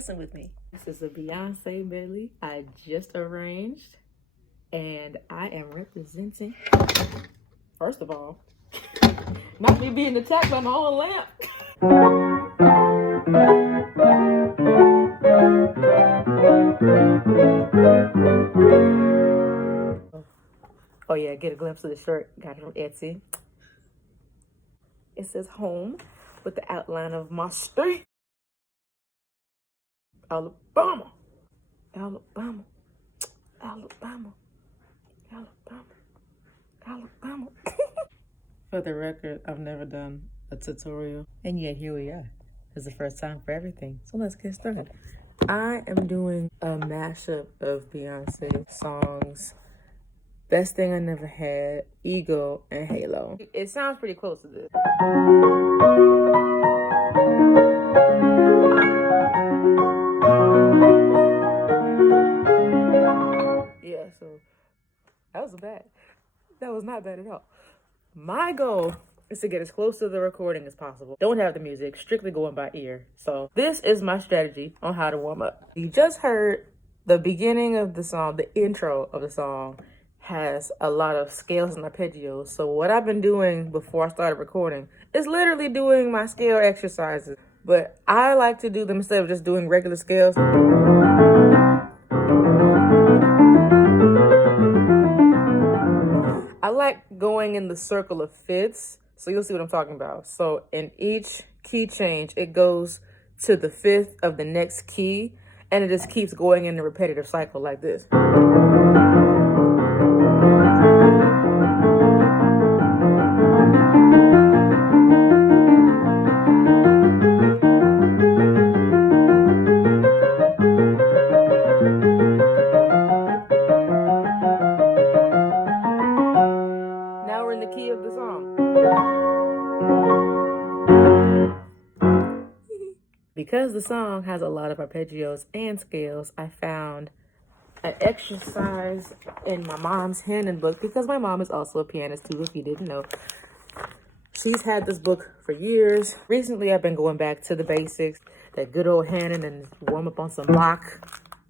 messing with me. This is a Beyonce medley I just arranged, and I am representing, first of all, not me being attacked by my own lamp. Oh yeah, get a glimpse of the shirt. Got it from Etsy. It says home with the outline of my state. Alabama. Alabama. Alabama. Alabama. Alabama. For the record, I've never done a tutorial, and yet here we are. It's the first time for everything, so let's get started. I am doing a mashup of Beyonce songs. Best Thing I Never Had, Ego, and Halo. It sounds pretty close to this. Yeah, so that was bad. That was not bad at all. My goal is to get as close to the recording as possible. Don't have the music, strictly going by ear. So this is my strategy on how to warm up. You just heard the beginning of the song, the intro of the song has a lot of scales and arpeggios. So what I've been doing before I started recording is literally doing my scale exercises. But I like to do them instead of just doing regular scales. I like going in the circle of fifths, so you'll see what I'm talking about. So in each key change, it goes to the fifth of the next key, and it just keeps going in a repetitive cycle like this. Now we're in the key of the song. Because the song has a lot of arpeggios and scales, I found an exercise in my mom's handing book, because my mom is also a pianist too, if you didn't know. She's had this book for years. Recently, I've been going back to the basics, that good old handing and warm up on some Bach.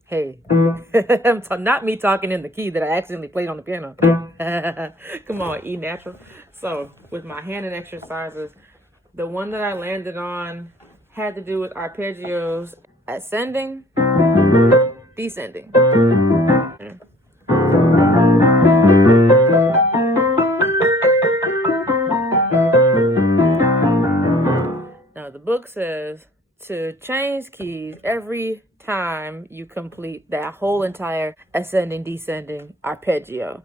Hey, not me talking in the key that I accidentally played on the piano. Come on, E natural. So with my handing exercises, the one that I landed on had to do with arpeggios, ascending, descending. Now the book says to change keys every time you complete that whole entire ascending, descending arpeggio.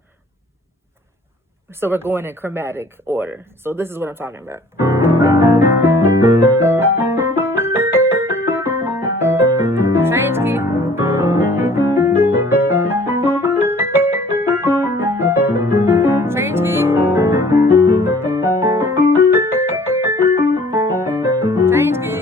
So we're going in chromatic order. So this is what I'm talking about. Change key. Change key. Change key.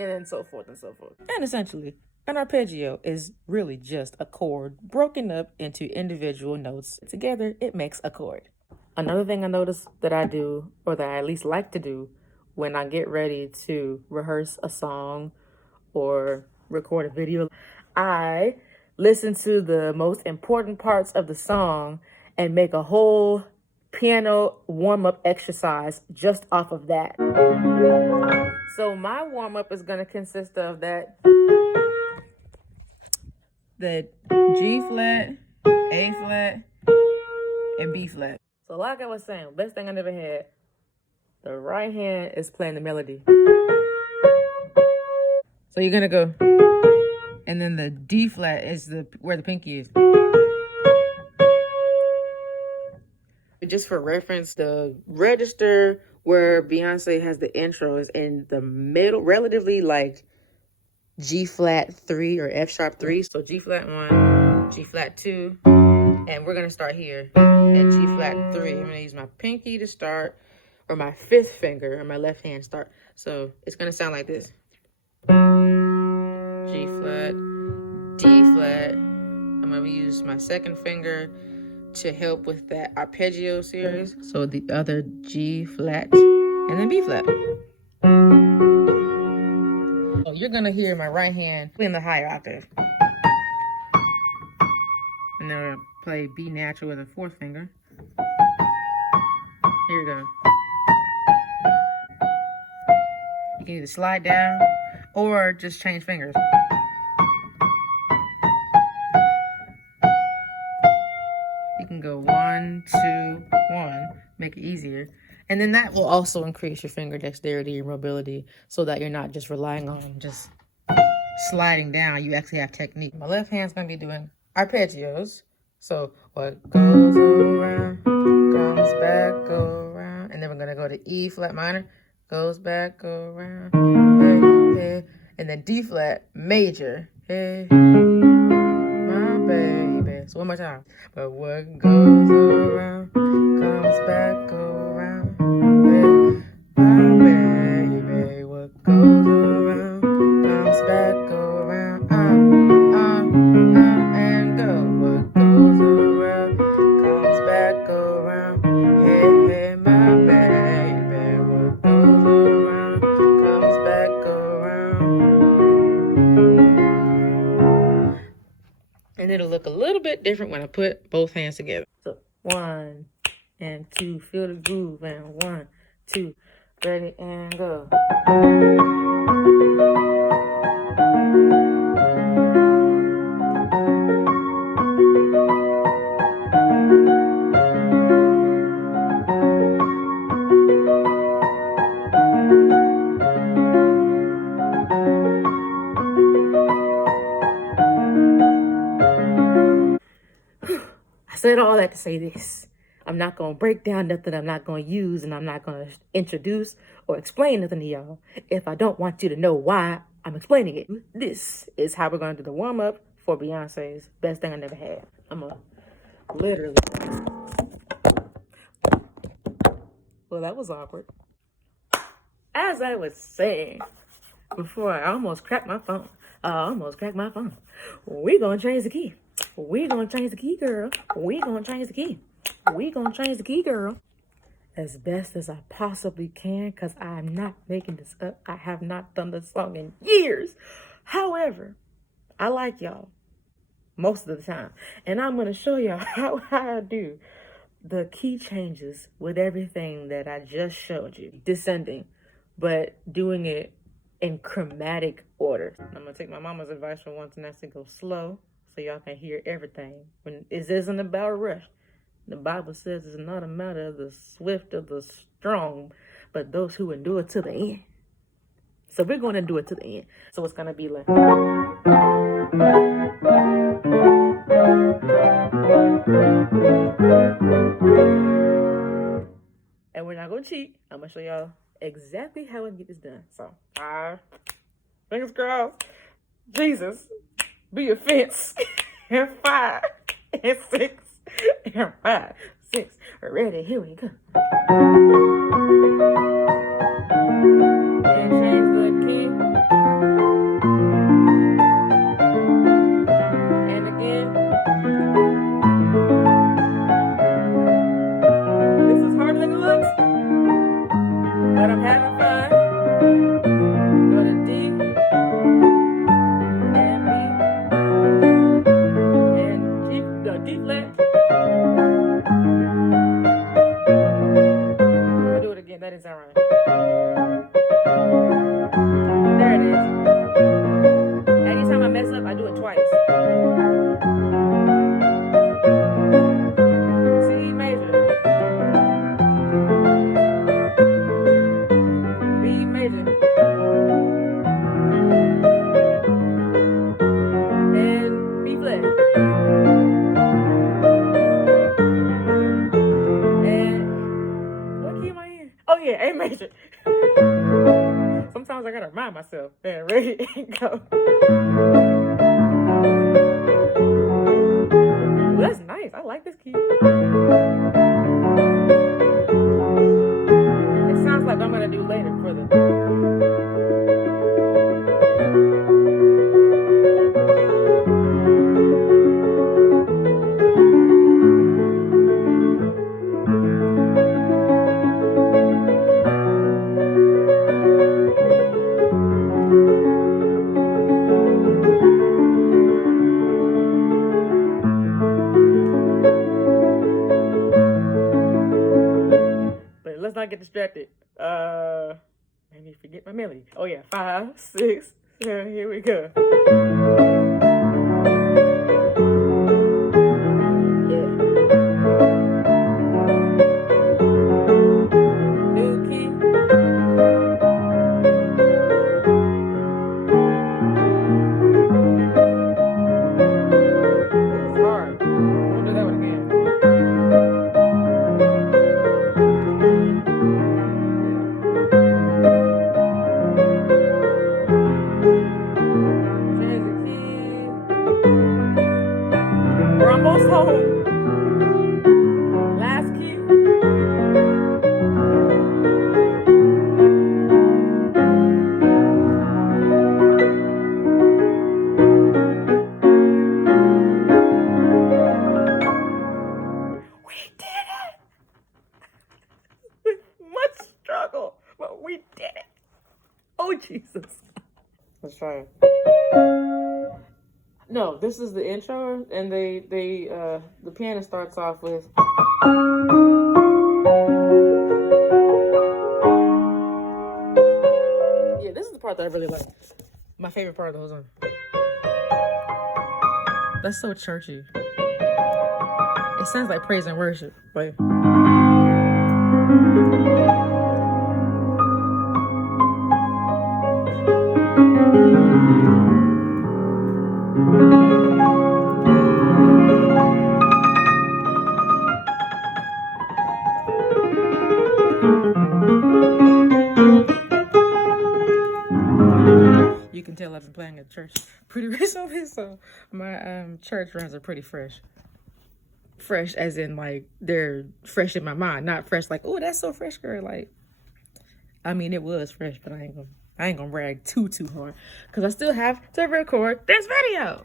And so forth and so forth. And essentially, an arpeggio is really just a chord broken up into individual notes. Together, it makes a chord. Another thing I noticed that I do, or that I at least like to do, when I get ready to rehearse a song or record a video, I listen to the most important parts of the song and make a whole piano warm-up exercise just off of that. So my warm-up is going to consist of the G flat, A flat, and B flat. So like I was saying, Best Thing I Never Had, the right hand is playing the melody. So you're gonna go, and then the D flat is where the pinky is. Just for reference, the register where Beyonce has the intro is in the middle, relatively like G flat 3 or F sharp 3. So G flat 1, G flat 2, and we're gonna start here at G flat 3. I'm gonna use my pinky to start, or my fifth finger, or my left hand start. So it's gonna sound like this. G flat, D flat. I'm gonna use my second finger to help with that arpeggio series. So the other G flat, and then B flat. So you're gonna hear my right hand in the higher octave. And then we're gonna play B natural with a fourth finger. Here we go. You can either slide down or just change fingers. You can go 1, 2, 1, make it easier. And then that will also increase your finger dexterity and mobility so that you're not just relying on just sliding down. You actually have technique. My left hand's gonna be doing arpeggios. So what goes around, comes back around. And then we're gonna go to E flat minor, goes back around, hey, hey. And then D flat major, hey, my baby. So one more time. But what goes around, comes back around, hey, my baby. What goes around, comes back around, and go. What goes around, comes back around, hey, hey, my baby. What goes around, comes back around. And it'll look a little bit different when I put both hands together. So 1 and 2, feel the groove, and 1, 2, ready and go. I said all that to say this. I'm not going to break down nothing I'm not going to use, and I'm not going to introduce or explain nothing to y'all if I don't want you to know why I'm explaining it. This is how we're going to do the warm-up for Beyonce's Best Thing I Never Had. I'm going to literally... Well, that was awkward. As I was saying before, I almost cracked my phone. We're going to change the key. We're going to change the key, girl. We're going to change the key. We're going to change the key, girl. As best as I possibly can, because I'm not making this up. I have not done this song in years. However, I like y'all most of the time. And I'm going to show y'all how I do the key changes with everything that I just showed you. Descending, but doing it in chromatic order. I'm going to take my mama's advice for once, and that's to go slow so y'all can hear everything. When it isn't about a rush. The Bible says it's not a matter of the swift or the strong, but those who endure to the end. So we're going to do it to the end. So it's going to be like... And we're not going to cheat. I'm going to show y'all exactly how I get this done. So, fingers crossed. Jesus, be a fence. And 5 and 6. And 5, 6. Ready, here we go. And change the key. And again. This is harder than it looks. But I'm having fun. Go to D. And B. And G, the D flat. That didn't sound right. There it is. Anytime I mess up, I do it twice. C major. B major. And B flat. Oh yeah, A major. Sometimes I gotta remind myself. And ready and go. Ooh, that's nice. I like this key. It sounds like I'm gonna do later for the... get distracted. Made me forget my melody. Oh yeah, 5, 6. Yeah, here we go. We're almost home. Last key. We did it! With much struggle, but we did it. Oh, Jesus. Let's try it. No, this is the intro, and the pianist starts off with. Yeah, this is the part that I really like. My favorite part of the whole song. That's so churchy. It sounds like praise and worship. Wait. You can tell I've been playing at church pretty recently, so my church runs are pretty fresh. Fresh as in like they're fresh in my mind, not fresh like, oh, that's so fresh, girl. Like, I mean, it was fresh, but I ain't gonna brag too hard because I still have to record this video.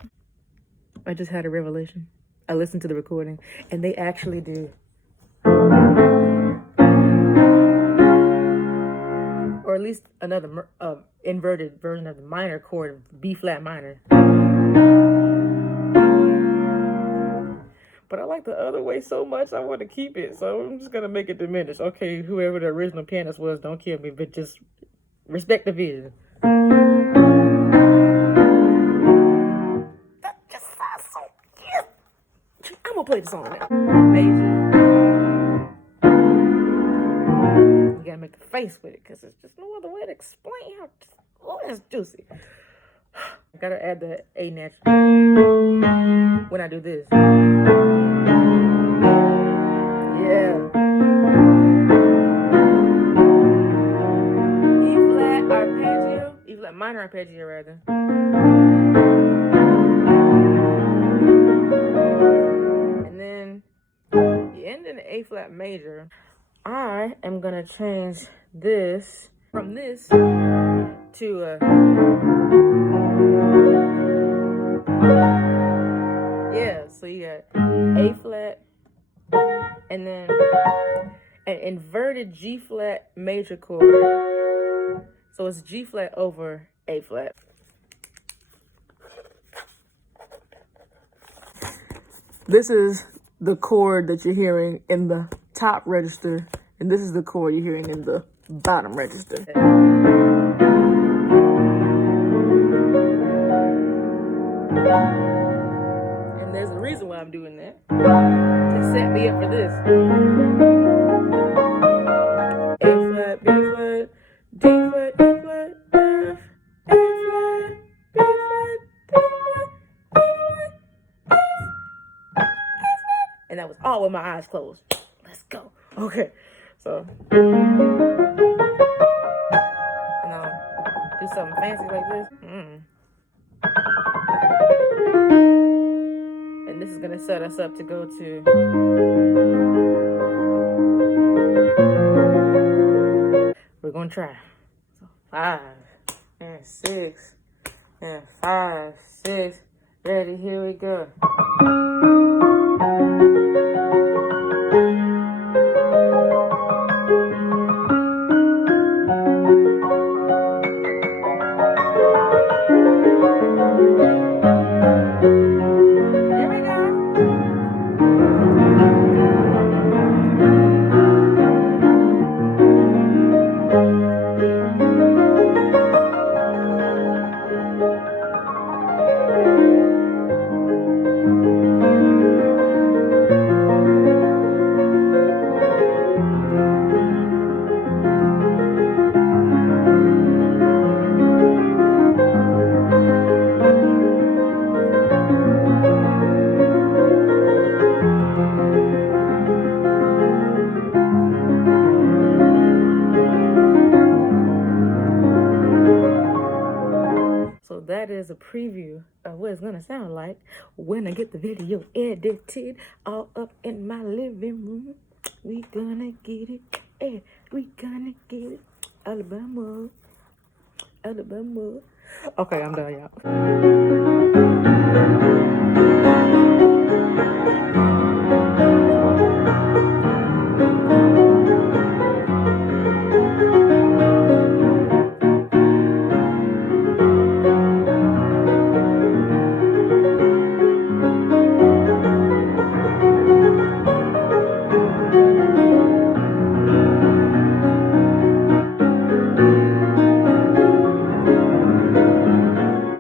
I just had a revelation. I listened to the recording and they actually do. Or at least another inverted version of the minor chord of B flat minor. But I like the other way so much, I want to keep it. So I'm just going to make it diminish. Okay, whoever the original pianist was, don't kill me, but just respect the vision. That just sounds so cute. I'm going to play the song now. Amazing. You got to make a face with it because there's just no other way to explain how, oh, that's juicy. I got to add the A natural when I do this. Yeah. E flat arpeggio, E flat minor arpeggio rather. And then you end in an A flat major. I am gonna change this from this to a yeah. So you got A flat. And then an inverted G flat major chord. So it's G flat over A flat. This is the chord that you're hearing in the top register, and this is the chord you're hearing in the bottom register. And there's a reason why I'm doing that. Set me up for this. A flat, B flat, D flat, E flat, F, A flat, B flat, D flat, E flat, F, A flat. And that was all with my eyes closed. Let's go. Okay, so and I'll do something fancy like this. And this is gonna set us up to go to we're gonna try. So 5 and 6 and 5, 6. Ready, here we go. a preview of what it's gonna sound like when I get the video edited all up in my living room. We gonna get it, yeah, we gonna get it. Alabama, Alabama. Okay, I'm done, y'all.